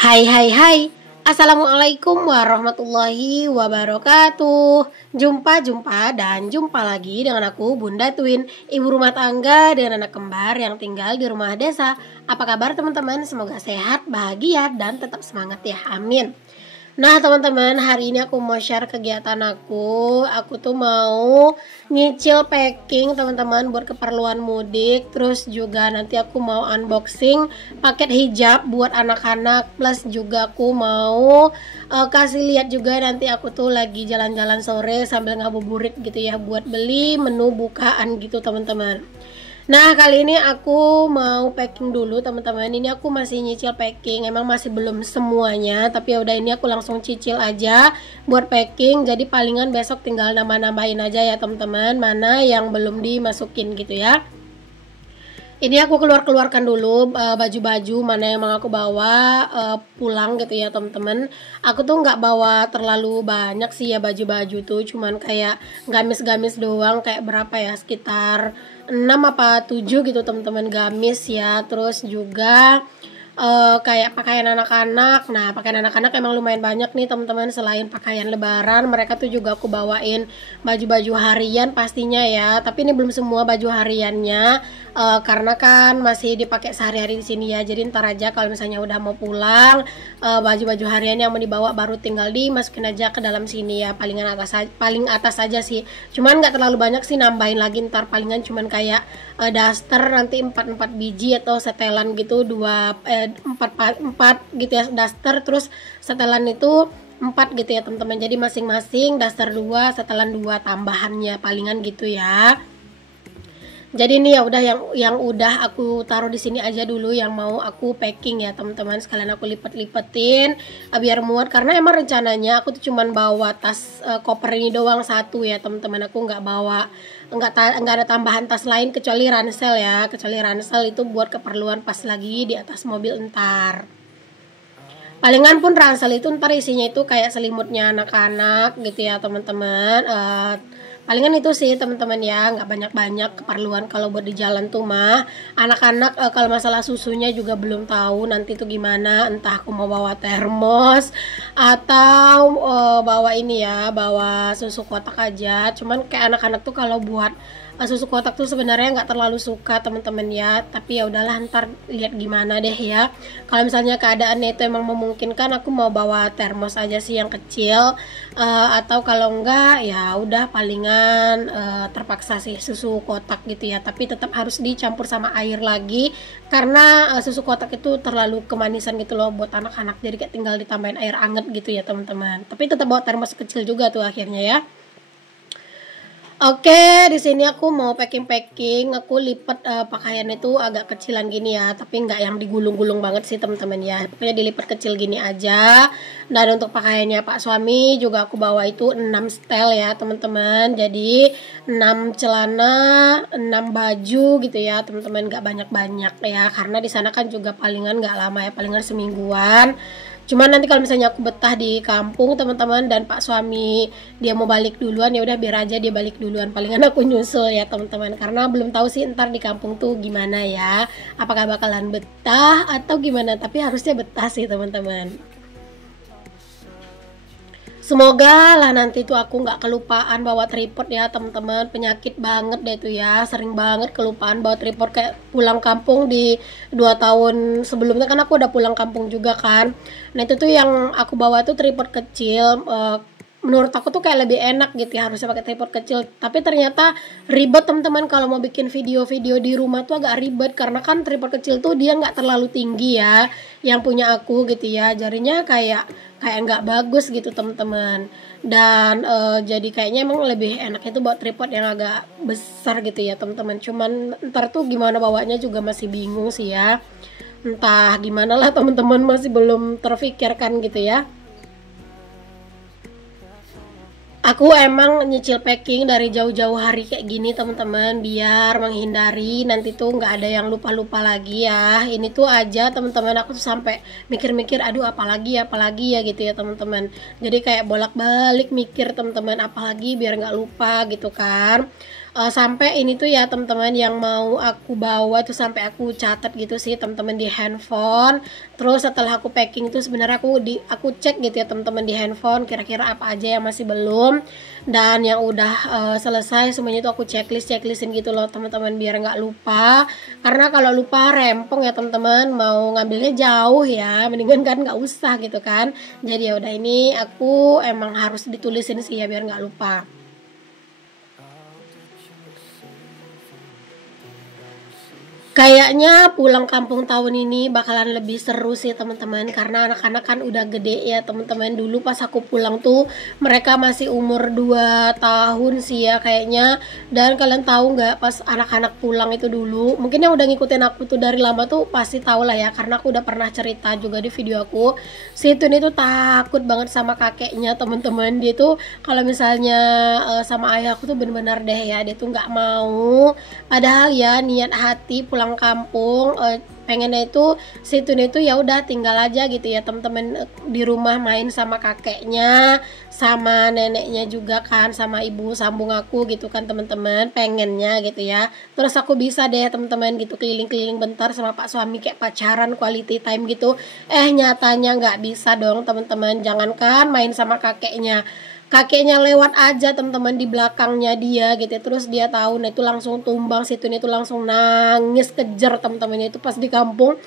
Hai hai hai. Assalamualaikum warahmatullahi wabarakatuh. Jumpa lagi dengan aku Bunda Twin, ibu rumah tangga dengan anak kembar yang tinggal di rumah desa. Apa kabar teman-teman? Semoga sehat, bahagia, dan tetap semangat ya, amin. Nah teman-teman, hari ini aku mau share kegiatan aku tuh mau nyicil packing teman-teman buat keperluan mudik. Terus juga nanti aku mau unboxing paket hijab buat anak-anak. Plus juga aku mau kasih lihat juga nanti aku tuh lagi jalan-jalan sore sambil ngabuburit gitu ya, buat beli menu bukaan gitu teman-teman. Nah kali ini aku mau packing dulu teman-teman. Ini aku masih nyicil packing, emang masih belum semuanya, tapi ya udah ini aku langsung cicil aja buat packing. Jadi palingan besok tinggal nambah-nambahin aja ya teman-teman, mana yang belum dimasukin gitu ya. Ini aku keluarkan dulu baju-baju mana yang mau aku bawa pulang gitu ya teman-teman. Aku tuh nggak bawa terlalu banyak sih ya baju-baju tuh, cuman kayak gamis-gamis doang, kayak berapa ya, sekitar 6 apa 7 gitu teman-teman gamis ya. Terus juga kayak pakaian anak-anak. Nah pakaian anak-anak emang lumayan banyak nih teman-teman. Selain pakaian lebaran, mereka tuh juga aku bawain baju-baju harian pastinya ya, tapi ini belum semua baju hariannya karena kan masih dipakai sehari-hari di sini ya. Jadi ntar aja kalau misalnya udah mau pulang, baju-baju harian yang mau dibawa baru tinggal dimasukin aja ke dalam sini ya. Paling atas aja sih, cuman nggak terlalu banyak sih, nambahin lagi ntar palingan cuman kayak daster nanti 4 biji atau setelan gitu, 4 gitu ya daster, terus setelan itu 4 gitu ya teman-teman. Jadi masing-masing daster 2, setelan 2 tambahannya palingan gitu ya. Jadi ini ya udah yang udah aku taruh di sini aja dulu, yang mau aku packing ya teman-teman. Sekalian aku lipet-lipetin biar muat, karena emang rencananya aku tuh cuman bawa tas koper ini doang satu ya teman-teman. Aku nggak bawa, nggak ada tambahan tas lain kecuali ransel ya. Kecuali ransel itu buat keperluan pas lagi di atas mobil ntar. Palingan pun ransel itu ntar isinya itu kayak selimutnya anak-anak gitu ya teman-teman. Palingan itu sih teman-teman ya, nggak banyak-banyak keperluan. Kalau buat di jalan tuh mah anak-anak kalau masalah susunya juga belum tahu nanti tuh gimana, entah aku mau bawa termos atau bawa ini ya, bawa susu kotak aja. Cuman kayak anak-anak tuh kalau buat susu kotak tuh sebenarnya nggak terlalu suka teman-teman ya, tapi ya udahlah ntar lihat gimana deh ya. Kalau misalnya keadaannya itu emang memungkinkan, aku mau bawa termos aja sih yang kecil, atau kalau enggak ya udah palingan terpaksa sih susu kotak gitu ya, tapi tetap harus dicampur sama air lagi karena susu kotak itu terlalu kemanisan gitu loh buat anak-anak, jadi kayak tinggal ditambahin air anget gitu ya teman-teman. Tapi tetap bawa termos kecil juga tuh akhirnya ya. Oke, di sini aku mau packing. Aku lipat pakaian itu agak kecilan gini ya, tapi nggak yang digulung-gulung banget sih teman-teman ya. Pokoknya dilipat kecil gini aja. Dan untuk pakaiannya Pak suami juga aku bawa itu 6 setel ya teman-teman. Jadi 6 celana, 6 baju gitu ya teman-teman, nggak banyak-banyak ya. Karena di sana kan juga palingan nggak lama ya, palingan semingguan. Cuman nanti kalau misalnya aku betah di kampung teman-teman dan Pak suami dia mau balik duluan, ya udah biar aja dia balik duluan, palingan aku nyusul ya teman-teman, karena belum tahu sih ntar di kampung tuh gimana ya, apakah bakalan betah atau gimana, tapi harusnya betah sih teman-teman. Semoga lah nanti tuh aku nggak kelupaan bawa tripod ya teman-teman. Penyakit banget deh tuh ya, sering banget kelupaan bawa tripod. Kayak pulang kampung di 2 tahun sebelumnya kan aku udah pulang kampung juga kan. Nah itu tuh yang aku bawa tuh tripod kecil. Menurut aku tuh kayak lebih enak gitu ya, harusnya pakai tripod kecil, tapi ternyata ribet teman-teman. Kalau mau bikin video-video di rumah tuh agak ribet, karena kan tripod kecil tuh dia nggak terlalu tinggi ya, yang punya aku gitu ya, jarinya kayak nggak bagus gitu teman-teman. Dan jadi kayaknya emang lebih enak itu buat tripod yang agak besar gitu ya teman-teman. Cuman ntar tuh gimana bawanya juga masih bingung sih ya, entah gimana lah teman-teman, masih belum terfikirkan gitu ya. Aku emang nyicil packing dari jauh-jauh hari kayak gini teman-teman, biar menghindari nanti tuh nggak ada yang lupa-lupa lagi ya. Ini tuh aja teman-teman, aku tuh sampai mikir-mikir, aduh apalagi ya gitu ya teman-teman. Jadi kayak bolak-balik mikir teman-teman, apalagi biar nggak lupa gitu kan. Sampai ini tuh ya teman-teman, yang mau aku bawa tuh sampai aku catat gitu sih teman-teman di handphone. Terus setelah aku packing itu sebenarnya aku cek gitu ya teman-teman di handphone kira-kira apa aja yang masih belum, dan yang udah selesai semuanya itu aku checklistin gitu loh teman-teman, biar nggak lupa. Karena kalau lupa rempong ya teman-teman, mau ngambilnya jauh ya, mendingan kan nggak usah gitu kan. Jadi ya udah, ini aku emang harus ditulisin sih ya biar nggak lupa. Kayaknya pulang kampung tahun ini bakalan lebih seru sih teman-teman, karena anak-anak kan udah gede ya teman-teman. Dulu pas aku pulang tuh mereka masih umur 2 tahun sih ya kayaknya. Dan kalian tahu nggak, pas anak-anak pulang itu dulu, mungkin yang udah ngikutin aku tuh dari lama tuh pasti tahu lah ya, karena aku udah pernah cerita juga di video aku. Si Tun itu takut banget sama kakeknya teman-teman. Dia tuh kalau misalnya sama ayah aku tuh bener-bener deh ya, dia tuh nggak mau. Padahal ya niat hati pulang kampung, pengennya itu si Tun itu ya udah tinggal aja gitu ya teman-teman, di rumah main sama kakeknya, sama neneknya juga kan, sama ibu sambung aku gitu kan teman-teman, pengennya gitu ya. Terus aku bisa deh teman-teman gitu keliling-keliling bentar sama pak suami kayak pacaran, quality time gitu. Nyatanya nggak bisa dong teman-teman. Jangankan main sama kakeknya lewat aja teman-teman di belakangnya dia gitu ya. Terus dia tahu, nah itu langsung tumbang, situ itu langsung nangis kejer teman-teman. Itu pas di kampung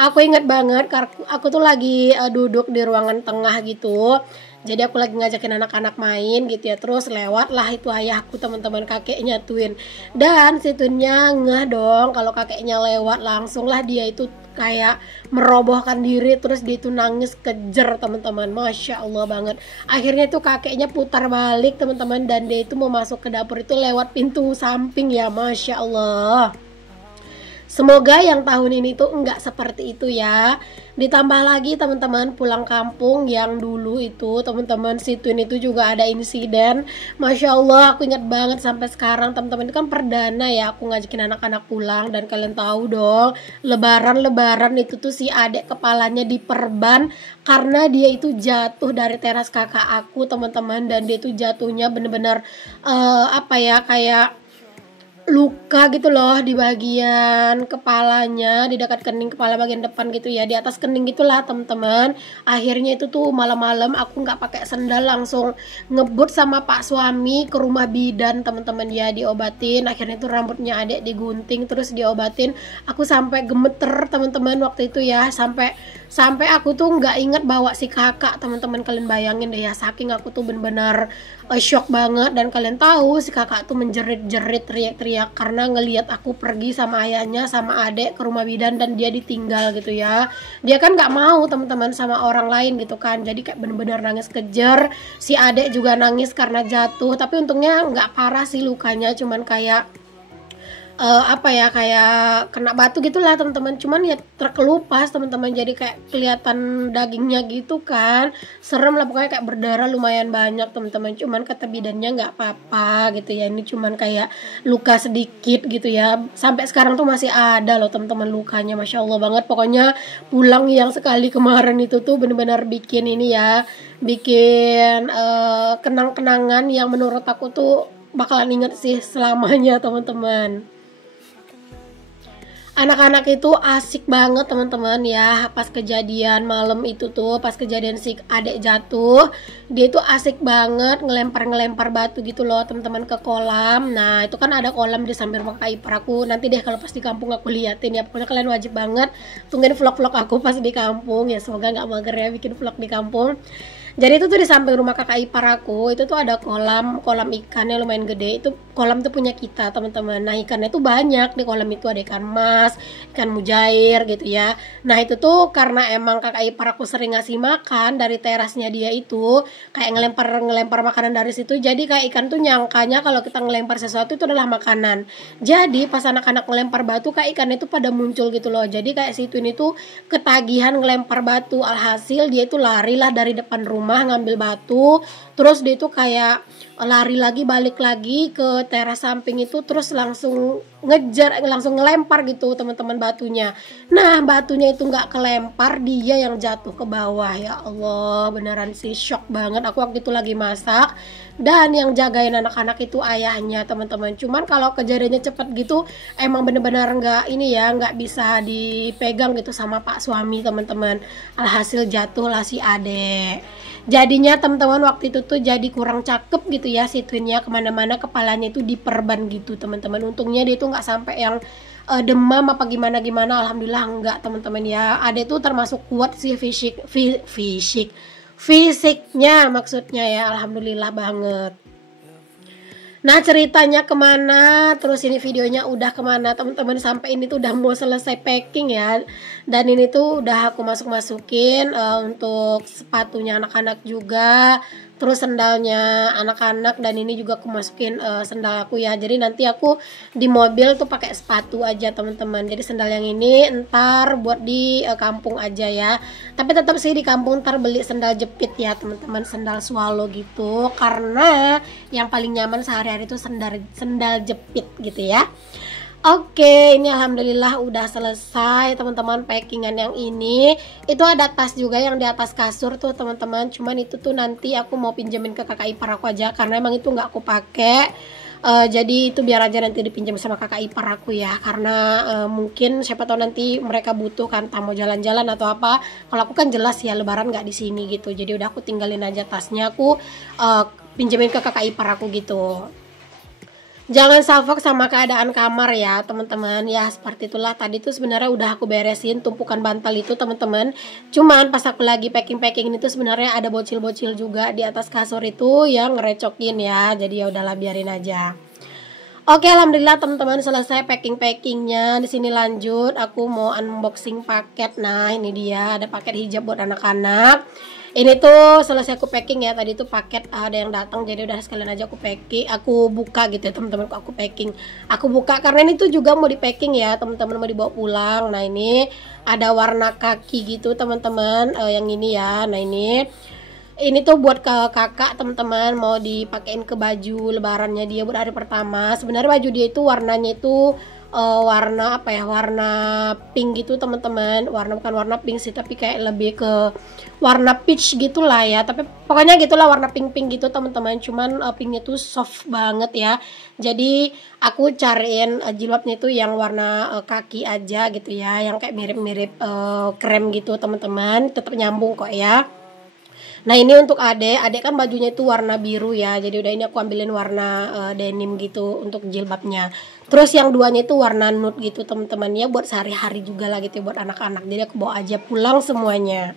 aku inget banget, karena aku tuh lagi duduk di ruangan tengah gitu. Jadi aku lagi ngajakin anak-anak main gitu ya. Terus lewat lah itu ayahku teman-teman, kakeknya Twin. Dan si Twinnya ngeh dong kalau kakeknya lewat, langsung lah dia itu kayak merobohkan diri. Terus dia itu nangis kejer teman-teman, Masya Allah banget. Akhirnya itu kakeknya putar balik teman-teman, dan dia itu mau masuk ke dapur itu lewat pintu samping ya, Masya Allah. Semoga yang tahun ini tuh enggak seperti itu ya. Ditambah lagi teman-teman, pulang kampung yang dulu itu teman-teman, si Twin itu juga ada insiden. Masya Allah, aku ingat banget sampai sekarang teman-teman. Itu kan perdana ya aku ngajakin anak-anak pulang. Dan kalian tahu dong, lebaran itu tuh si adek kepalanya diperban karena dia itu jatuh dari teras kakak aku teman-teman. Dan dia itu jatuhnya bener-bener apa ya, kayak luka gitu loh di bagian kepalanya, di dekat kening kepala bagian depan gitu ya, di atas kening gitulah teman-teman. Akhirnya itu tuh malam-malam aku nggak pakai sendal, langsung ngebut sama pak suami ke rumah bidan teman-teman ya, diobatin. Akhirnya itu rambutnya adek digunting terus diobatin. Aku sampai gemeter teman-teman waktu itu ya, sampai aku tuh nggak inget bawa si kakak teman-teman. Kalian bayangin deh ya, saking aku tuh bener-bener shock banget. Dan kalian tahu si kakak tuh menjerit-jerit, teriak-teriak karena ngelihat aku pergi sama ayahnya sama adek ke rumah bidan dan dia ditinggal gitu ya. Dia kan nggak mau teman-teman sama orang lain gitu kan, jadi kayak bener-bener nangis kejer. Si adek juga nangis karena jatuh, tapi untungnya nggak parah sih lukanya, cuman kayak apa ya, kayak kena batu gitulah teman-teman. Cuman ya terkelupas teman-teman, jadi kayak kelihatan dagingnya gitu kan, serem lah pokoknya, kayak berdarah lumayan banyak teman-teman. Cuman kata bidannya nggak apa-apa gitu ya, ini cuman kayak luka sedikit gitu ya. Sampai sekarang tuh masih ada loh teman-teman lukanya, Masya Allah banget. Pokoknya pulang yang sekali kemarin itu tuh bener-bener bikin ini ya, bikin kenang-kenangan yang menurut aku tuh bakalan inget sih selamanya teman-teman. Anak-anak itu asik banget teman-teman ya. Pas kejadian malam itu tuh, pas kejadian si adek jatuh, dia itu asik banget ngelempar batu gitu loh teman-teman ke kolam. Nah itu kan ada kolam di samping rumah kakak ipar aku. Nanti deh kalau pas di kampung aku liatin ya. Pokoknya kalian wajib banget tungguin vlog-vlog aku pas di kampung ya. Semoga nggak mager ya bikin vlog di kampung. Jadi itu tuh di samping rumah kakak ipar aku itu tuh ada kolam ikannya lumayan gede. Itu kolam tuh punya kita teman-teman. Nah ikannya tuh banyak di kolam itu, ada ikan mas, ikan mujair gitu ya. Nah itu tuh karena emang kakak ipar aku sering ngasih makan dari terasnya dia itu, kayak ngelempar makanan dari situ. Jadi kayak ikan tuh nyangkanya kalau kita ngelempar sesuatu itu adalah makanan. Jadi pas anak-anak ngelempar batu, kayak ikan itu pada muncul gitu loh. Jadi kayak si Twin itu ketagihan ngelempar batu, alhasil dia itu larilah dari depan rumah ngambil batu. Terus dia itu kayak lari lagi, balik lagi ke teras samping itu, terus langsung ngejar, langsung ngelempar gitu teman-teman batunya. Nah batunya itu nggak kelempar, dia yang jatuh ke bawah. Ya Allah, beneran sih shock banget. Aku waktu itu lagi masak, dan yang jagain anak-anak itu ayahnya teman-teman. Cuman kalau kejadiannya cepet gitu emang bener-bener nggak ini ya, nggak bisa dipegang gitu sama pak suami teman-teman. Alhasil jatuhlah si adek. Jadinya teman-teman waktu itu tuh jadi kurang cakep gitu ya si twinnya, kemana-mana kepalanya itu diperban gitu teman-teman. Untungnya dia tuh nggak sampai yang demam apa gimana-gimana, alhamdulillah enggak teman-teman ya. Adek tuh termasuk kuat sih fisiknya maksudnya ya, alhamdulillah banget. Nah ceritanya kemana, terus ini videonya udah kemana teman-teman, sampai ini tuh udah mau selesai packing ya. Dan ini tuh udah aku masukin untuk sepatunya anak-anak juga, terus sendalnya anak-anak, dan ini juga aku masukin sendal aku ya. Jadi nanti aku di mobil tuh pakai sepatu aja teman-teman. Jadi sendal yang ini ntar buat di kampung aja ya. Tapi tetap sih di kampung ntar beli sendal jepit ya teman-teman, sendal swallow gitu, karena yang paling nyaman sehari-hari itu sendal jepit gitu ya. Oke, ini alhamdulillah udah selesai teman-teman packingan yang ini. Itu ada tas juga yang di atas kasur tuh teman-teman. Cuman itu tuh nanti aku mau pinjemin ke kakak ipar aku aja, karena emang itu nggak aku pakai. Jadi itu biar aja nanti dipinjam sama kakak ipar aku ya, karena mungkin siapa tahu nanti mereka butuh kan, mau jalan-jalan atau apa. Kalau aku kan jelas ya lebaran nggak di sini gitu, jadi udah aku tinggalin aja tasnya, aku pinjemin ke kakak ipar aku gitu. Jangan salfok sama keadaan kamar ya teman-teman ya, seperti itulah. Tadi tuh sebenarnya udah aku beresin tumpukan bantal itu teman-teman, cuman pas aku lagi packing itu sebenarnya ada bocil-bocil juga di atas kasur itu yang ngerecokin ya, jadi ya udahlah biarin aja. Oke, alhamdulillah teman-teman selesai packingnya. Di sini lanjut aku mau unboxing paket. Nah ini dia, ada paket hijab buat anak-anak. Ini tuh selesai aku packing ya, tadi tuh paket ada yang datang, jadi udah sekalian aja aku packing, aku buka gitu ya teman-teman. Aku packing, aku buka karena ini tuh juga mau di packing ya teman-teman, mau dibawa pulang. Nah ini ada warna kaki gitu teman-teman, yang ini ya. Nah ini tuh buat ke kakak teman-teman, mau dipakein ke baju lebarannya dia buat hari pertama. Sebenarnya baju dia itu warnanya itu warna apa ya, warna pink gitu teman-teman. Bukan warna pink sih, tapi kayak lebih ke warna peach gitulah ya. Tapi pokoknya gitulah, warna pink gitu teman-teman. Cuman pinknya tuh soft banget ya. Jadi aku cariin jilbabnya itu yang warna kaki aja gitu ya, yang kayak mirip-mirip krem gitu teman-teman. Tetap nyambung kok ya. Nah ini untuk adek kan bajunya itu warna biru ya, jadi udah ini aku ambilin warna denim gitu untuk jilbabnya. Terus yang duanya itu warna nude gitu teman-teman ya, buat sehari-hari juga lah gitu buat anak-anak. Jadi aku bawa aja pulang semuanya.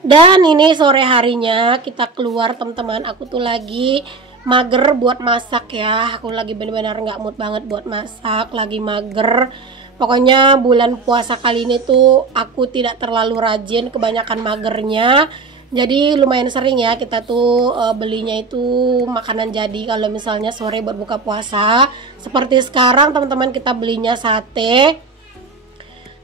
Dan ini sore harinya kita keluar teman-teman, aku tuh lagi mager buat masak ya. Aku lagi bener-bener nggak mood banget buat masak, lagi mager. Pokoknya bulan puasa kali ini tuh aku tidak terlalu rajin, kebanyakan magernya. Jadi lumayan sering ya kita tuh belinya itu makanan jadi kalau misalnya sore buat buka puasa. Seperti sekarang teman-teman kita belinya sate.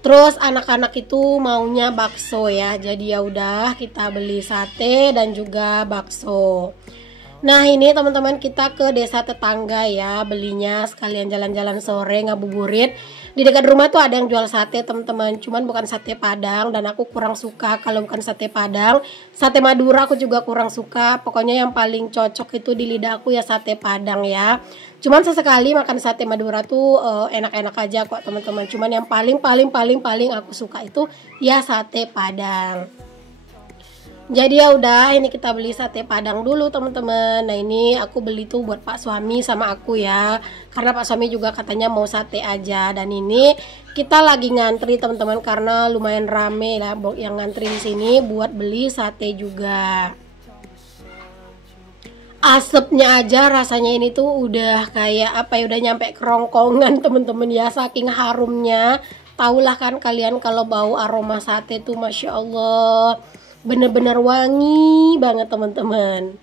Terus anak-anak itu maunya bakso ya. Jadi ya udah kita beli sate dan juga bakso. Nah ini teman-teman kita ke desa tetangga ya, belinya sekalian jalan-jalan sore ngabuburit. Di dekat rumah tuh ada yang jual sate teman-teman, cuman bukan sate Padang dan aku kurang suka kalau bukan sate Padang. Sate Madura aku juga kurang suka. Pokoknya yang paling cocok itu di lidah aku ya sate Padang ya. Cuman sesekali makan sate Madura tuh enak-enak aja kok teman-teman. Cuman yang paling aku suka itu ya sate Padang. Jadi ya udah, ini kita beli sate Padang dulu teman-teman. Nah ini aku beli tuh buat pak suami sama aku ya, karena pak suami juga katanya mau sate aja. Dan ini kita lagi ngantri teman-teman, karena lumayan rame lah yang ngantri di sini buat beli sate juga. Asapnya aja rasanya ini tuh udah kayak apa ya, udah nyampe kerongkongan teman-teman ya, saking harumnya. Taulah kan kalian kalau bau aroma sate tuh masya Allah, bener-bener wangi banget teman-teman.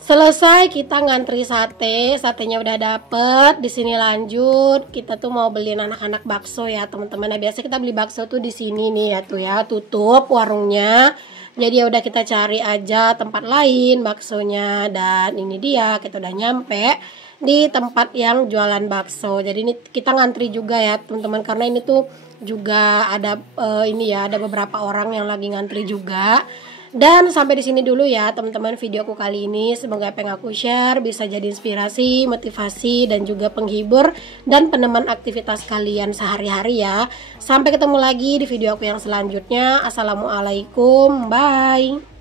Selesai kita ngantri satenya udah dapet. Di sini lanjut kita tuh mau beliin anak-anak bakso ya teman-teman. Nah biasa kita beli bakso tuh di sini nih ya, tuh ya tutup warungnya. Jadi ya udah kita cari aja tempat lain baksonya. Dan ini dia, kita udah nyampe di tempat yang jualan bakso. Jadi ini kita ngantri juga ya teman-teman, karena ini tuh juga ada ini ya, ada beberapa orang yang lagi ngantri juga. Dan sampai di sini dulu ya teman-teman videoku kali ini. Semoga apa yang aku share bisa jadi inspirasi, motivasi, dan juga penghibur dan peneman aktivitas kalian sehari-hari ya. Sampai ketemu lagi di video aku yang selanjutnya. Assalamualaikum, bye.